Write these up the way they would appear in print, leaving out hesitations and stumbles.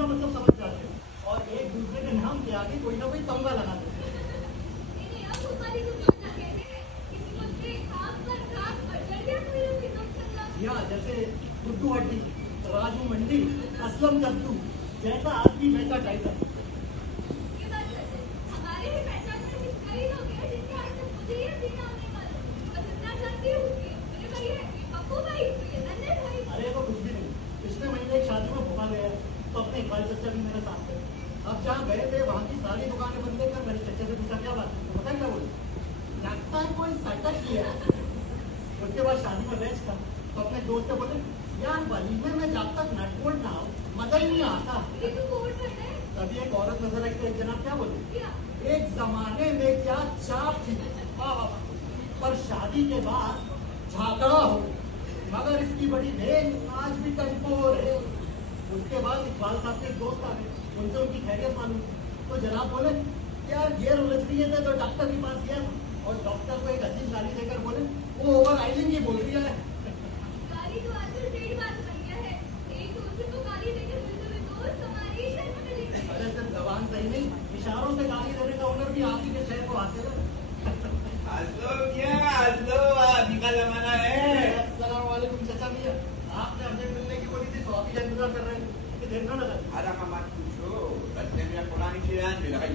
का मतलब समझ जाते हैं और एक दूसरे के नाम के आगे कोई ना कोई तमगा लगा देते हैं। या जैसे गुड्डू हड्डी, राजू मंडी, असलम कद्दू, जैसा आदमी वैसा टाइगर। अरे वो कुछ भी नहीं, पिछले महीने एक शादी में भूखा गया तो अपने इकबाल चचा भी मेरे साथ थे। अब जहाँ गए थे वहाँ की सारी दुकानें बंद कर मेरे चचा से पूछा क्या बात है, तो पता क्या बोले, लगता है कोई सर्कस किया। उसके बाद शादी में वेज था तो अपने दोस्त से बोले यार वलीमे में जब तक नटवोट ना हो मजा ही नहीं आता। तभी एक औरत नजर आई तो एक जनाब क्या बोले, एक जमाने में क्या चाप थी पर शादी के बाद झाकड़ा हो, मगर इसकी बड़ी बहन आज भी कमजोर है। उसके बाद इकबाल साहब के एक दोस्त आ गए, उनसे उनकी खैरियत मालूम तो जनाब बोले यार ये उलझ रही है तो डॉक्टर के पास गया और डॉक्टर को एक अजीब गाली देकर बोले वो ओवर आइलिंग ही बोल रही है। अरे सिर्फ जबान सही नहीं, इशारों से गाली देने का हुनर भी आप ही के शहर को हासिल है। अभी का जमाना है। अस्सलाम वालेकुम चाचा भैया, आपने हमसे मिलने की बोली थी, स्वाति का इंतजार कर रहे हैं कि देर ना लगा। अरे मत पूछो, बच्चे में पुरानी चीज़ें मिल गई।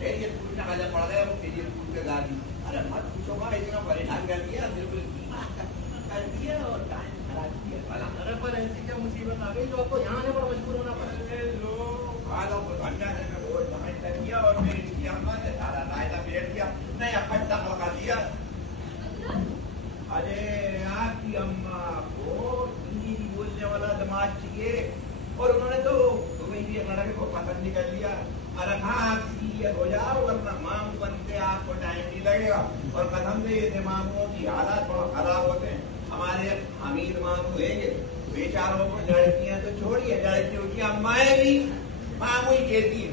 ये पूछना का जब पड़ गया वो तेरी पूछ के गाली। अरे मत पूछो भाई, इतना परेशान कर दिया, बिल्कुल कर दिया और टाइम खराब किया। अरे पर ऐसी क्या मुसीबत आ गई जो आपको यहाँ आने पर मजबूर होना पड़ा? खालों को अंडा ने बहुत समझ कर दिया और मेरी इसकी अम्मा ने सारा रायता बैठ दिया, नहीं अपट्टा पका दिया। अरे आपकी अम्मा को हिंदी बोलने वाला दामाद चाहिए और उन्होंने तो वही एक लड़के को पसंद नहीं कर लिया। अरे हाँ आप सीरियस हो जाओ वरना मामू बनते आपको टाइम नहीं लगेगा। और कसम से ये मामूओं की हालत थोड़ा खराब होते हैं। हमारे अमीर मामू हैंगे, बेचारों को लड़कियां तो छोड़िए, लड़कियों की अम्माएं भी मामू ही कहती है।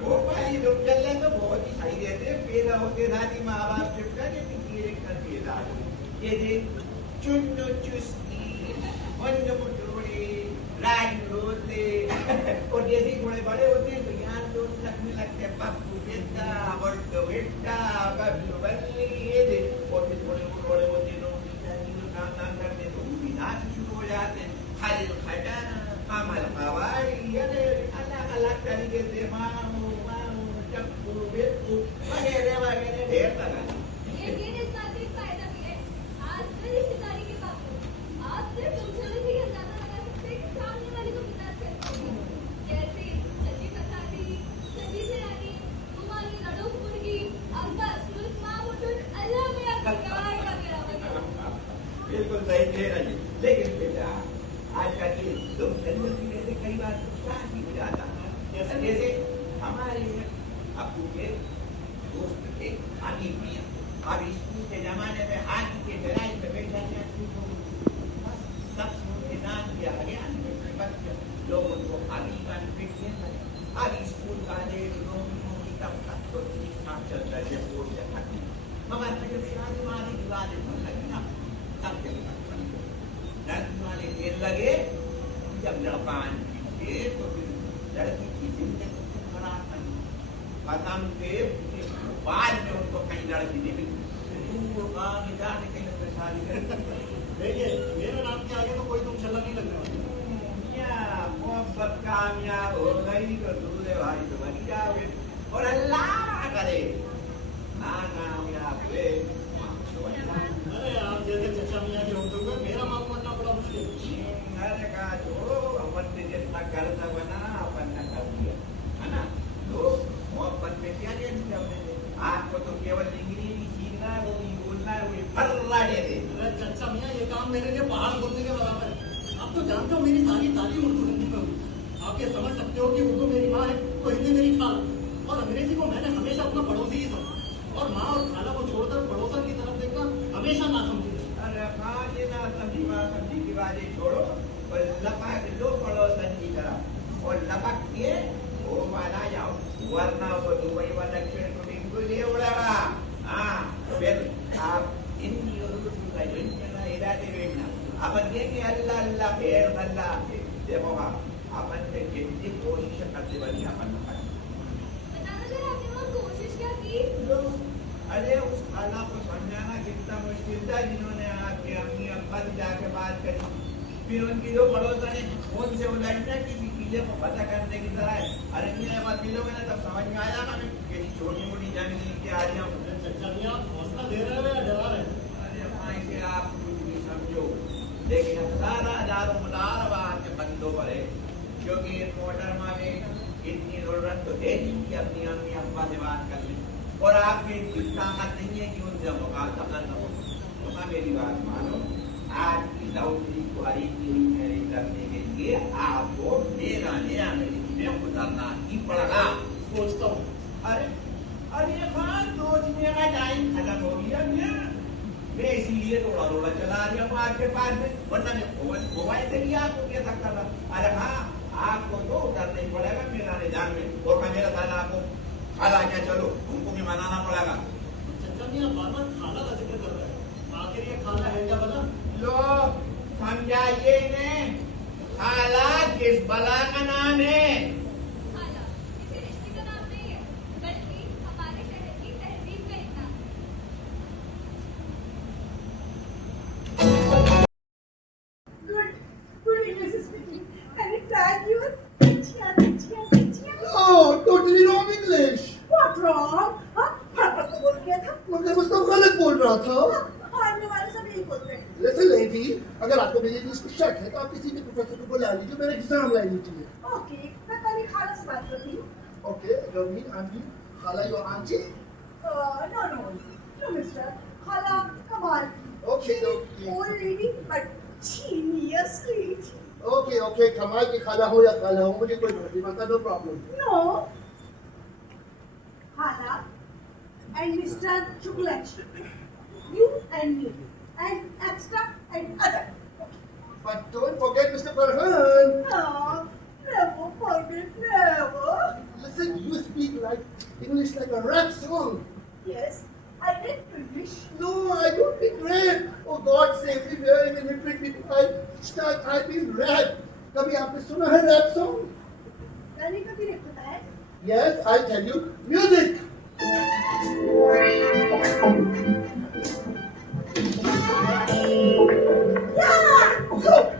भोपाली लोग चल रहे तो बहुत ही सही रहते, पैदा होते साथ ही माँ बाप चिपका के पैदा ये थे चुन्नू चुस्ती वन्य मुटोड़े राज रोते और जैसे थोड़े बड़े होते हैं तो यार दोस्त लगने लगते हैं, पप्पू बेटा बड्डो बेटा बब्लू बल्ली ये थे। और फिर थोड़े बड़े होते हैं काम करते तो भी नाच शुरू हो जाते हैं, खालिद खटा अमल हवाई अलग अलग तरीके से मामू मामू चप्पू बेटू वगैरह वगैरह ढेर लगा। बिल्कुल सही कह रही, लेकिन बेटा आज का ये लोग जन्मदिन से कई बार नुकसान भी हो जाता है। जैसे हमारे अबू के दोस्त थे हाथी मियां, अब स्कूल के जमाने में हाथी के जराई में बैठा सब के नाम दिया गया, लोग उनको हाथी का फिट अब स्कूल वाले लोगों की तब तक तो ठीक ठाक चल रहे थे, मगर जब शादी वाली दीवारें बन लगी ना तब लड़की वाले देर लगे, जब लड़का थे तो फिर लड़की की जिंदगी खराब बनी। कसम से बाद में उनको कहीं लड़की नहीं मिली, जाने के लिए शादी कर। देखिए मेरे नाम के आगे तो कोई तुम छल्ला नहीं लगने वाला। सब कामयाब हो गई तो दूल्हे भाई तो बनी जाओगे और अल्लाह करे ना कामयाब हुए। अरे आप जैसे चचा मियां के होते हुए मेरा मामू बनना बड़ा मुश्किल। अरे का छोड़ो, अपन ने जितना कर्ज बना अपन ने कर दिया है ना, तो मोहब्बत में क्या दे दिया हमने। आपको तो केवल इंग्लिश सीखना है, वो भी बोलना है, वो फर्रा दे दे। अरे चचा मियां ये काम मेरे लिए पहाड़ बोलने के बराबर है। आप तो जानते हो मेरी सारी तालीम उर्दू हिंदी में हुई। आप ये समझ सकते हो कि उर्दू मेरी माँ है तो हिंदी मेरी खाल, और अंग्रेजी को मैंने हमेशा अपना पड़ोसी ही समझा, और माँ और खाला को छोड़कर पड़ोसन की तरफ देखना हमेशा ना समझी। अरे हाँ ये ना समझी की बातें छोड़ो और लपक लो पड़ोसन की तरफ और लपक के वो माना जाओ, वरना वो दुबई वाला खेल को बिल्कुल ले उड़ेगा। हाँ फिर आप हिंदी और उर्दू देंगे अल्लाह अल्लाह खैर अल्लाह के देखो हाँ अपन ने कितनी कोशिश करते बनी अपन बताना जरा आपने वो कोशिश क्या की? अरे उस खाला को समझाना कितना मुश्किल था जिन्होंने आपके अपनी अब्बा से जाके बात करी फिर उनकी जो पड़ोसन है फोन से उलटना किसी किले को पता करने की तरह है अरे ये बात मिलोगे ना तब समझ में आया हमें किसी छोटी मोटी जंग जीत के आ रही हम चचा जी आप हौसला दे रहे हो या डरा रहे हो? अरे माई से आप कुछ भी समझो लेकिन अब सारा दारो मदार बात के बंदों पर है क्योंकि इस मोहतरमा में इतनी जरूरत तो है नहीं कि अपनी अम्मी अब्बा से बात कर लें और आप में इतनी ताकत नहीं है कि उनसे मुकाबला न हो तो मैं मेरी बात मानो आज की लौटरी को खरीद करने के लिए आपको मेघालय अमेरिकी में उतरना ही पड़ेगा सोचता हूँ अरे अरे हाँ सोचने का टाइम खत्म हो गया मैं इसीलिए थोड़ा चला रही हूँ आपके पास में वरना मैं मोबाइल से भी आपको कह सकता था अरे हाँ आपको तो उतरना ही पड़ेगा मेरा निजाम में और मैं मेरा साला आपको खाला क्या चलो उनको भी मनाना पड़ेगा चचा जी आप बार बार खाला का जिक्र कर रहे हैं आखिर ये खाला है क्या बना? लो समझाइए इन्हें खाला किस बला का नाम है खाला किसी रिश्ते का नाम नहीं है बल्कि हमारे शहर की तहजीब का एक नाम है। Good English speaking. And it's like you are Oh, totally wrong English. What wrong? हाँ फटाफट तो बोल गया था मगर वो सब गलत बोल रहा था. आने वाले सब यही बोलते हैं Listen, lady, अगर आपको मेरी इंग्लिश में शक है तो आप किसी भी प्रोफेसर को बुला लीजिए मेरा एग्जाम ले लीजिए. ओके मैं कल ही खाला से बात करती हूँ Okay, Gavin, auntie, Khala, your auntie. No mister खाला कमाल Okay, okay. old lady but genius lady Okay, कमाल की खाला हो या खाला हो मुझे कोई फर्क नहीं पड़ता. No problem. no खाला and Mr. Chocolate you and me and extra and other But don't forget Mr. Farhan. no never forget never Listen, you speak like English like a rap song. yes I did English No, I don't think rap. Oh God save me, we are in illiterate people. I start typing rap. कभी आपने सुना है rap song? मैंने कभी नहीं पता है Yes, I tell you, music. Go.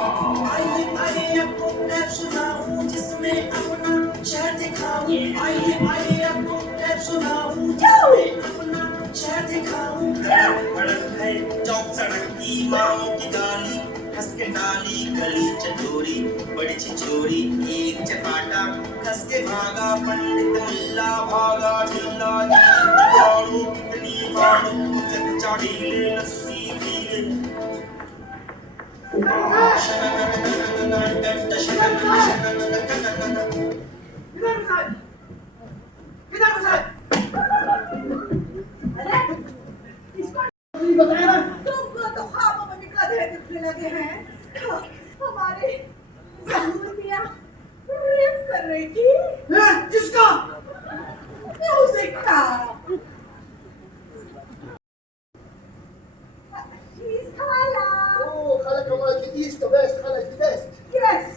आइए आपको रैप सुनाऊं जिसमें अपना शहर दिखाऊं आइए आपको रैप सुनाऊं जिसमें अपना शहर दिखाऊं भड़क है चौक सड़क की माओ की गाली हंस के डाली गली चटोरी बड़ी छिछोरी एक चपाटा कस के भागा पंडित मुल्ला भागा चिल्ला झाड़ू कितनी मारू चच्चा ढीले लस्सी पीले अरे इसको बताया ना. तुमको तो ख्वाबों में भी गधे दिखने लगे हैं हमारे जहूर मियां रेप कर रही थी जिसका म्यूजिक का She's खाला Oh, Khala Kamal ki east, the west, Khala is the best. Yes.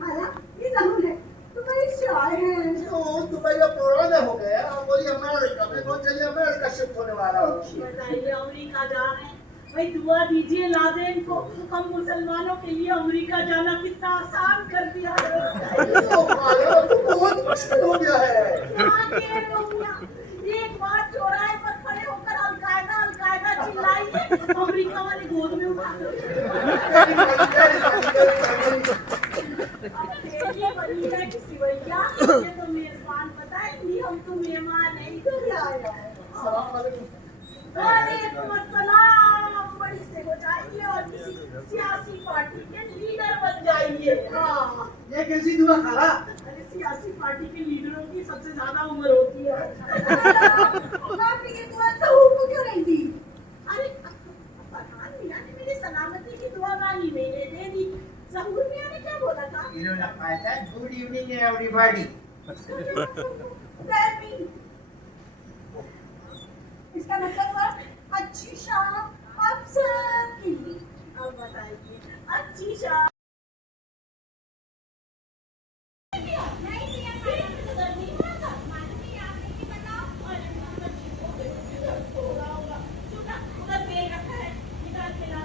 खाला ये जहूर है तुम्हारी चाय है Oh, Dubai अब पुराना हो गया. अब बोलिए अमेरिका में बहुत जल्दी अमेरिका शिफ्ट होने वाला हूँ. बताइए अमेरिका जा रहे हैं भाई दुआ दीजिए लादेन को हम मुसलमानों के लिए अमेरिका जाना कितना आसान कर दिया है Oh, Khala, तो बहुत मुश्किल हो गया है. यहाँ के लोग यहाँ एक बार चौराहे पर खड़े होकर अलकायदा चिल्लाइए अमेरिका वाले गोद में उठा ये बनी है कि सिवैया ये तो मेजबान बताएंगी हम तो मेहमान है इधर आया सलाम अलैकुम. वालेकुम अस्सलाम बड़ी से हो जाइए और किसी सियासी पार्टी के लीडर बन जाइए हाँ ये कैसी दुआ खाला? अरे सियासी पार्टी के लीडरों की सबसे ज्यादा उम्र होती है आपने ये दुआ जहूर को क्यों नहीं दी अरे फरहान मियां ने मेरी सलामती की दुआ मांगी मैंने दे दी जहूर मियां ने क्या बोला था इन्होंने माता, गुड इवनिंग एवरीबॉडी। Daddy, इसका मतलब हुआ अच्छी शाम आप सबके लिए। अब बताइए अच्छी शाम। नहीं दिया मैडम नहीं हुआ था मालूम नहीं आपने कि बताओ और उधर तेल रखा है, निकाल के ला।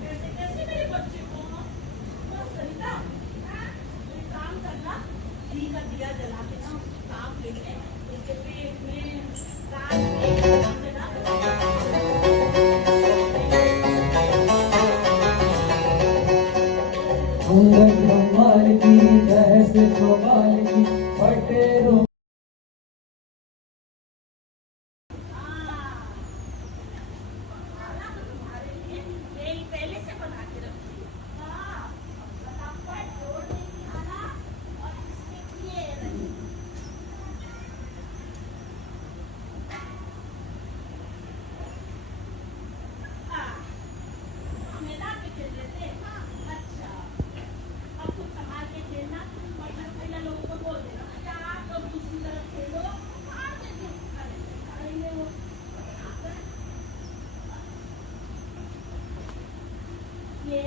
कैसे कैसे मेरे बच्चे को सरिता, एक काम करना, घी का दिया जला के ना काम लेके इसके पेट में रात में जला कमाल की बहस कमाल की पटेरों तुम्हारे लिए तेल पहले से बना के रखी है। फटाफट जोड़ देगी आना और इसमें ये रही। मिला के खेल लेते हैं। अच्छा, अब कुछ संभाल के खेलना और घर पहले लोगों को बोल देना यार तुम दूसरी तरफ खेलो। अरे वो ये